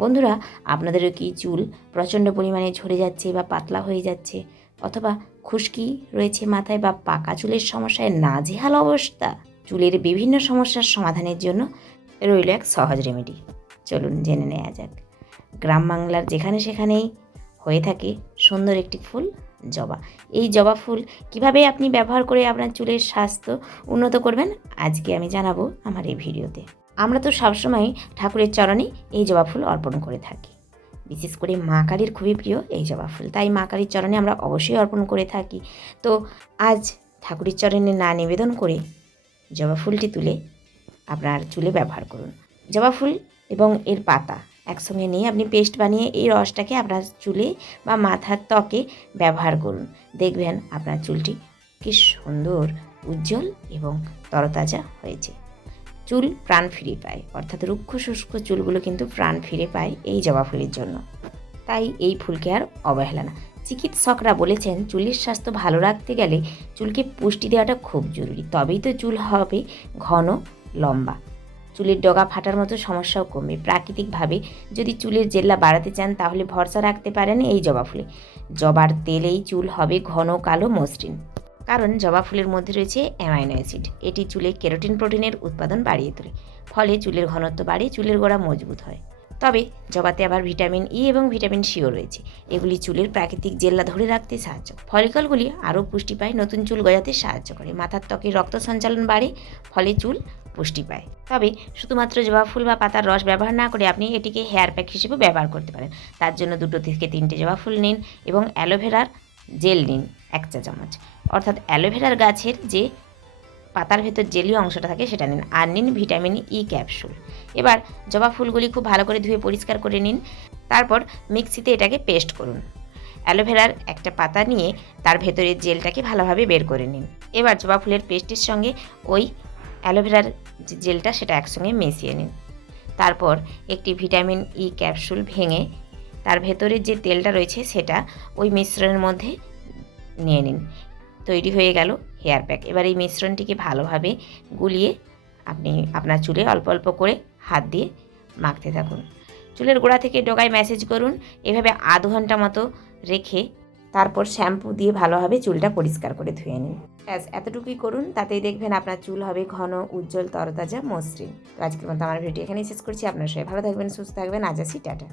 বন্ধুরা, আপনাদেরও কি চুল প্রচণ্ড পরিমাণে ঝরে যাচ্ছে বা পাতলা হয়ে যাচ্ছে? অথবা খুশকি রয়েছে মাথায় বা পাকা চুলের সমস্যায় নাজেহাল অবস্থা? চুলের বিভিন্ন সমস্যার সমাধানের জন্য রইল এক সহজ রেমেডি চলুন জেনে নেওয়া যাক। গ্রাম বাংলার যেখানে সেখানেই হয়ে থাকে সুন্দর একটি ফুল জবা। এই জবা ফুল কীভাবে আপনি ব্যবহার করে আপনার চুলের স্বাস্থ্য উন্নত করবেন, আজকে আমি জানাব আমার এই ভিডিওতে। আমরা তো সবসময় ঠাকুরের চরণে এই জবা ফুল অর্পণ করে থাকি। বিশেষ করে মা কালীর খুবই প্রিয় এই জবা ফুল। তাই মা কালীর চরণে আমরা অবশ্যই অর্পণ করে থাকি। তো আজ ঠাকুরের চরণে না নিবেদন করে জবা ফুলটি তুলে আপনার চুলে ব্যবহার করুন। জবা ফুল এবং এর পাতা একসঙ্গে নিয়ে আপনি পেস্ট বানিয়ে এই রসটাকে আপনার চুলে বা মাথার ত্বকে ব্যবহার করুন। দেখবেন আপনার চুলটি কি সুন্দর, উজ্জ্বল এবং তরতাজা হয়েছে। চুল প্রাণ ফিরে পায়। অর্থাৎ রুক্ষ শুষ্ক চুলগুলো কিন্তু প্রাণ ফিরে পায় এই জবা ফুলের জন্য। তাই এই ফুলকে আর অবহেলা না। চিকিৎসকরা বলেছেন, চুলের স্বাস্থ্য ভালো রাখতে গেলে চুলকে পুষ্টি দেওয়াটা খুব জরুরি। তবেই তো চুল হবে ঘন, লম্বা। চুলের ডগা ফাটার মতো সমস্যাও কমবে। প্রাকৃতিকভাবে যদি চুলের জেল্লা বাড়াতে চান, তাহলে ভরসা রাখতে পারেন এই জবা ফুলে। জবার তেলেই চুল হবে ঘন, কালো, মসৃণ। কারণ জবা ফুলের মধ্যে রয়েছে অ্যামাইনো অ্যাসিড। এটি চুলে কেরোটিন প্রোটিনের উৎপাদন বাড়িয়ে তোলে, ফলে চুলের ঘনত্ব বাড়ে, চুলের গোড়া মজবুত হয়। তবে জবাতে আবার ভিটামিন ই এবং ভিটামিন সিও রয়েছে। এগুলি চুলের প্রাকৃতিক জেল্লা ধরে রাখতে সাহায্য। ফলিকলগুলি আরও পুষ্টি পায়, নতুন চুল গজাতে সাহায্য করে। মাথার ত্বকে রক্ত সঞ্চালন বাড়ে, ফলে চুল পুষ্টি পায়। তবে শুধুমাত্র জবা ফুল বা পাতার রস ব্যবহার না করে আপনি এটিকে হেয়ার প্যাক হিসেবে ব্যবহার করতে পারেন। তার জন্য দুটো থেকে তিনটে জবা ফুল নিন এবং অ্যালোভেরার জেল নিন। এক চা চামচ। অর্থাৎ অ্যালোভেরার গাছের যে পাতার ভেতর জেলি অংশটা থাকে সেটা নিন আর নিন ভিটামিন ই ক্যাপসুল। এবার জবা ফুলগুলি খুব ভালো করে ধুয়ে পরিষ্কার করে নিন। তারপর মিক্সিতে এটাকে পেস্ট করুন। অ্যালোভেরার একটা পাতা নিয়ে তার ভেতরের জেলটাকে ভালোভাবে বের করে নিন। এবার জবা ফুলের পেস্টের সঙ্গে ওই অ্যালোভেরার যে জেলটা সেটা একসঙ্গে মিশিয়ে নিন। তারপর একটি ভিটামিন ই ক্যাপসুল ভেঙে তার ভেতরের যে তেলটা রয়েছে সেটা ওই মিশ্রণের মধ্যে নিয়ে নিন। তৈরি হয়ে গেল হেয়ার প্যাক এবার এই মিশ্রণটিকে ভালোভাবে গুলিয়ে আপনি আপনার চুলে অল্প অল্প করে হাত দিয়ে মাখতে থাকুন। চুলের গোড়া থেকে ডোকায় ম্যাসেজ করুন। এভাবে আধ ঘণ্টা মতো রেখে তারপর শ্যাম্পু দিয়ে ভালোভাবে চুলটা পরিষ্কার করে ধুয়ে নিন। ব্যাস, এতটুকুই করুন। তাতেই দেখবেন আপনার চুল হবে ঘন, উজ্জ্বল, তরতাজা, মসৃণ। তো আজকের মতো আমার ভিডিও এখানেই শেষ করছি। আপনার সবাই ভালো থাকবেন, সুস্থ থাকবেন। আজ আসি, টাটা।